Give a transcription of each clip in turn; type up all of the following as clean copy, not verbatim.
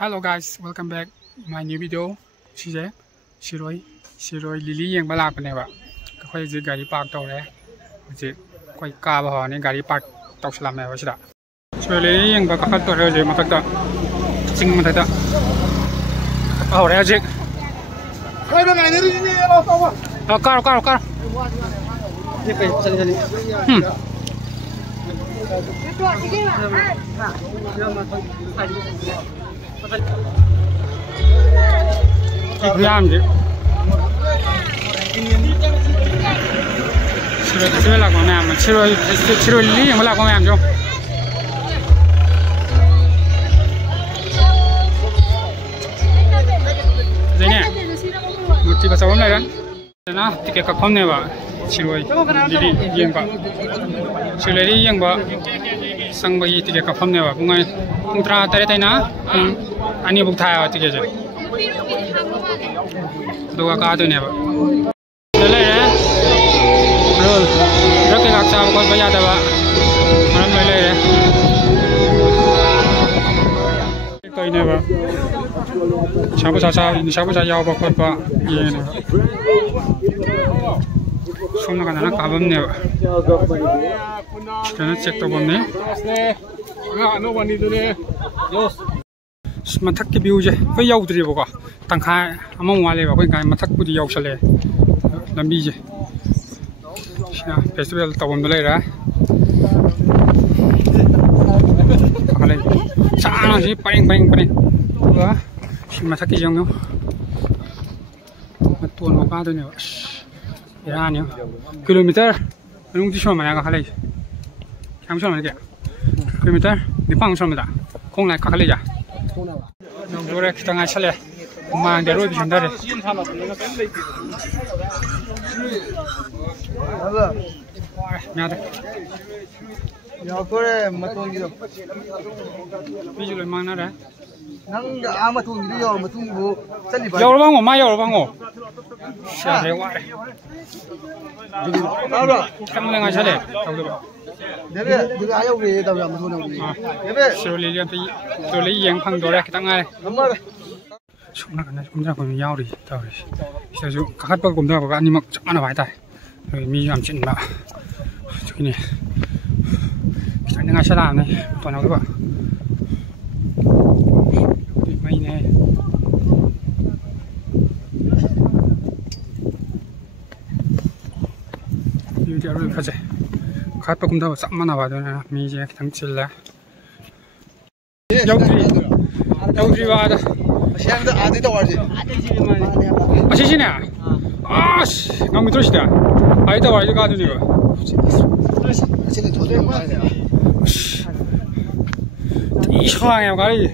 Hello guys, welcome back my new video. Sije Shiroi Lily yang balak ne ba. Khoi ji gari park taw re. Ji khoi ka ba ho ni gari park taw salam ne ba sida. Shiroi Lily yang ba ka khat to re ji matak ta. Ching ma ta. Ho re ji. Khoi ba ngai ni ni lo taw ba. Ka. Ni kai chali. Ram ji. Chiro la con em, chiro Lily yang la con em jo. Đây nè. Một tí có sao này đó. Nó thì cái cặp hôm này bà chiro Lily yang bà. Chiro Lily yang bà. Sang bagi tiga cặp hôm này bà. Bungai tra tare tai na. Ani buk thai tiga je. Dua ka tu ne ba. Lele ne. Rol. Rak ke laksa ko ba ya da ba. Maram lele ne. Kai ne ba. Shabu sa yaw ba khot ba ye ne ba. Somna kana na ka bam ne ba. Kana check to bam ne. No one need to ne. Yes. Mathak ke view je ko yaudri ba ko tangkha among wale ba ko ngai mathak pudi yausale lambi je festival tawon belai ra ale sana si paling wa si mathak ke jong matuan ba ka to ne ya ne kilometer nung ti shoma ya ka hale kam shoma ne kilometer ni pang shoma da khong lai ka hale ja Nongdore kita ngasal ya, mang dero di sana deh. Nyata. Ya kore matung gitu. Biju le mang nada. Nang ga matung gitu ya matung bu. Cali ba. Yau bang ma yau bang Siapa yang wah. Apa? Kamu yang ngasal ya, tahu tu. Debe juga ayo we tahu ya matung nabi. Debe. Shiroi Lily yang pang dore kita ngai. Nomor. Sumna kana sumna ko yaw ri taw ri. Sisu kakhat pa kum da ko ani mak chana bai tai. Mi yam chin ba. Chini. Kita ngai sala ne. To na ba. Mai ne. Video 를 가자. kakhat pa kum da chak mana ba do na mi je kitang chil la. Yaudri ba da. Siang tu ada tu warji. Asyik ni ah. Ash, kami terus dah. Ada warji kau tu ni ba. Sini tu tu mana ya? Isang yang kali.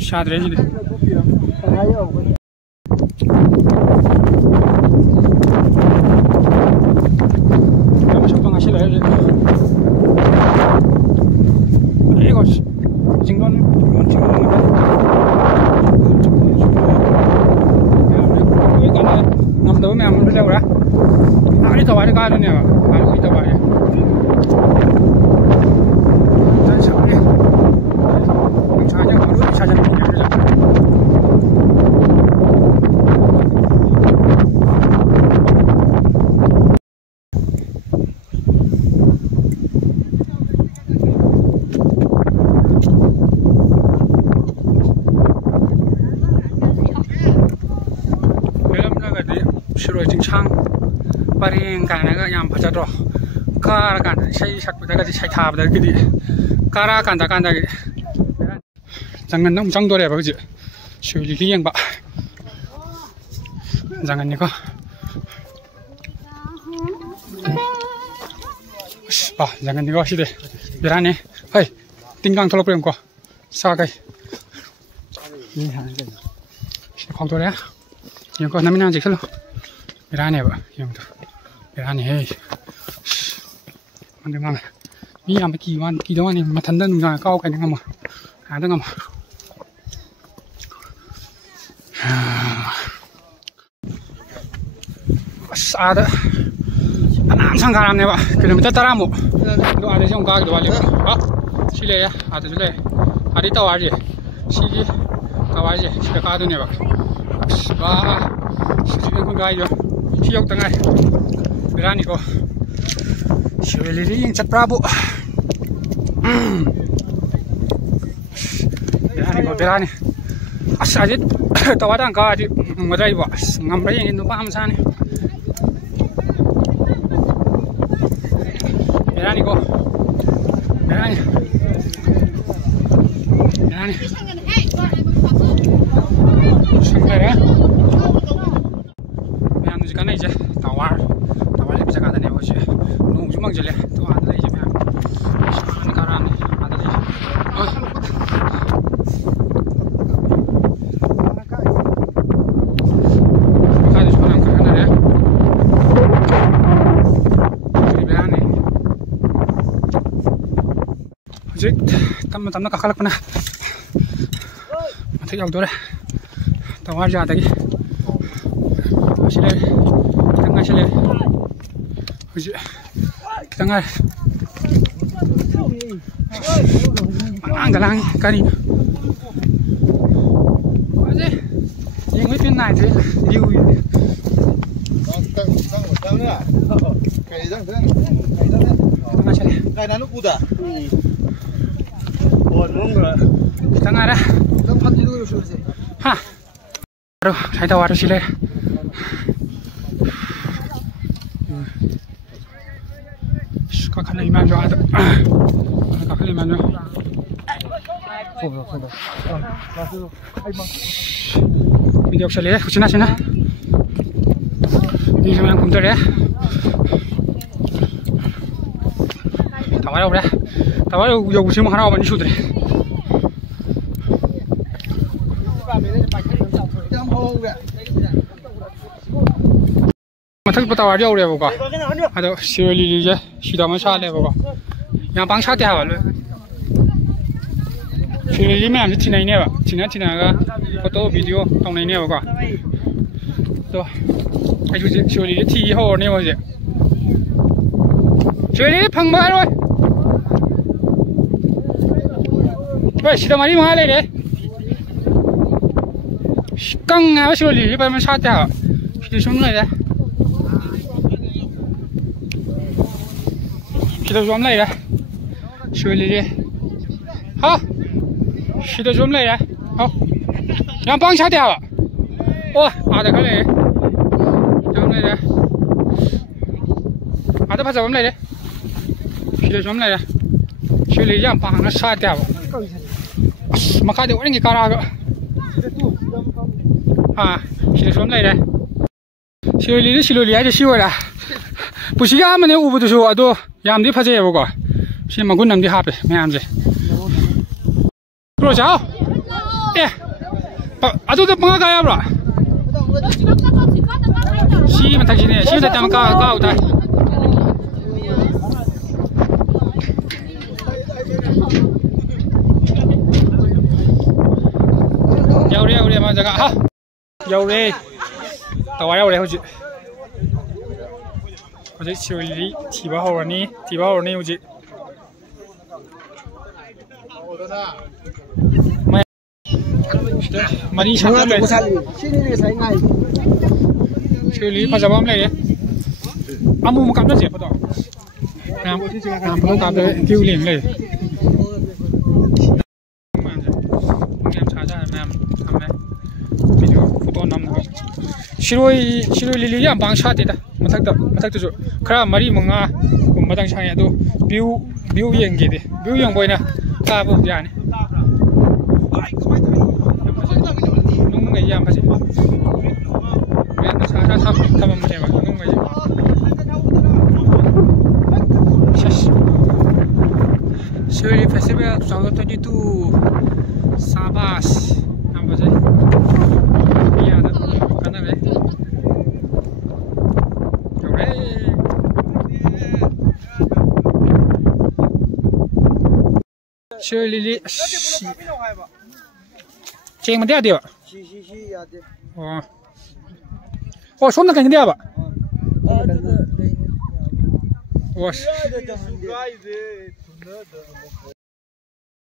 Syadre ni. Shiroi chang paring kana ga yam phaja ro kar kan sai sak da ga sai tha da gi kara kan da gi jangan nang jang dore ba ji Shiroi Lily yang ba jangan ni ko ba jangan ni ko si de berani hai tinggang tholok prem ko sa kai ni ha ga khong to ya yang ko namina ji khalo berani ba yang tu berani hei mana mana ni yang ki doan ni matan dan nggak kau kan ngam ada ngam ada ꯌꯥꯝ ꯁꯪꯒꯥꯔꯝꯅꯦꯕ ꯀꯤꯂꯣꯃꯤꯇꯔ 10ꯃꯨꯛ ꯑꯗꯣ ꯑꯥꯗꯁꯨ ꯑꯃꯨꯛ ꯀꯥꯒꯗꯧꯕ ꯋꯥꯠꯂꯦꯕ ꯁꯤ ꯂꯩꯔꯦ ꯑꯥꯗꯁꯨ ꯂꯩꯔꯦ ꯑꯥꯗꯩ ꯇꯋꯥꯔꯁꯦ ꯁꯤꯒꯤ ꯇꯋꯥꯔꯁꯦ ꯁꯤꯗ ꯀꯥꯗꯣꯏꯅꯦꯕ ꯑꯁ ꯕꯥ ꯍꯧꯖꯤꯛ ꯑꯩꯈꯣꯏ ꯒꯥꯔꯤꯗꯣ ꯁꯤ ꯌꯧꯗ ꯉꯥꯏ ꯕꯦꯔꯥꯅꯤꯀꯣ ꯁꯤꯔꯣꯏ ꯂꯤꯂꯤ ꯌꯦꯡ ꯆꯠꯄ꯭ꯔꯥꯕꯨ ꯕꯦꯔꯥꯅꯤꯀꯣ ꯕꯦꯔꯥꯅꯤ ꯑꯁ ꯑꯁꯤ ꯇꯋꯥꯔꯗ ꯀꯥꯔꯗꯤ ꯉꯝꯒꯗ꯭ꯔꯥ ꯑꯩꯕꯣ ꯑꯁ ꯉꯝꯕ꯭ꯔꯥ ꯌꯦꯡꯉꯤ ꯅꯨꯄꯥ ꯃꯆꯥꯅꯤ Berani kok. Berani. Berani. Sampai ya. Meyam juga nih aja. Tawar bisa kata nih bos ya. Nung cuma jelek. Tuh ada aja meyam. Sekarang nih ada aja. Oh. Ada cuma yang kanan ya. Jadi, teman-teman kakak pernah mati jauh dulu, tawar jahat lagi, masih lagi, kita ngasih lagi, kita ngai, anggalang kari, masih, yang ini pun naik sih, liu, kita nggak ada. Hah? Aduh, saya tahu harus sih. Kakak lima juga ada. Kakak lima juga. Video sekali ya, kesana. Ini cuma yang kumter ya. Tawar udah. Tawar udah usia mahal apa nih sudah. Matak tawar jauh deh buka. Ada siroi lili je, sudah masuk deh buka. Yang bangsa deh awal. Siroi lili macam Cina ini apa? Cina kan foto video tong ini buka. Tuh, ayo siroi lili ti hor nih aja. Siroi lili phang baru. Wah, sudah mari mahal deh. Kang apa sih lili? Pada masa dia, kita semua deh. Kita semua deh. Siroi lili. Ha? Kita semua deh. Ha? Yang bangsa dia apa? Oh, ada kali. Semua deh. Ada apa semua deh? Kita semua deh. Siroi lili yang bangsa dia apa? Makanya orang ini karaga. Ah, sudah semua deh. Siroi lili aja sih orang. Pusiga mana ubu tu so, aduh, yang di pasir ya buka. Si magun yang di HP, macam je. Bro, jauh. Aduh tu pengagaya bro. Si macam sini, si datang kau dah. Jauh macam jaga. Ha, jauh tawar jauh hujan. Hujan siroi lili tiba hari ni hujan. Mari sana le. Siroi lili pasal apa le? Amu macam mana sih, betul? Nam macam tu kau liang le. Siroi lili yang bangsa dia dah. Matak tu kerana mari menga matang saya tu view yang gitu. View yang boleh na kau dia ni. Nung gaya apa sih? Lihat tu saya sama macam apa? Nung gaya. Siroi Festival 2022 Sabas. Apa sih? Iya, kan ada. Siroi lili. Ceng mana dia? Si ada. Oh, somna kan dia apa? ꯑꯣꯁ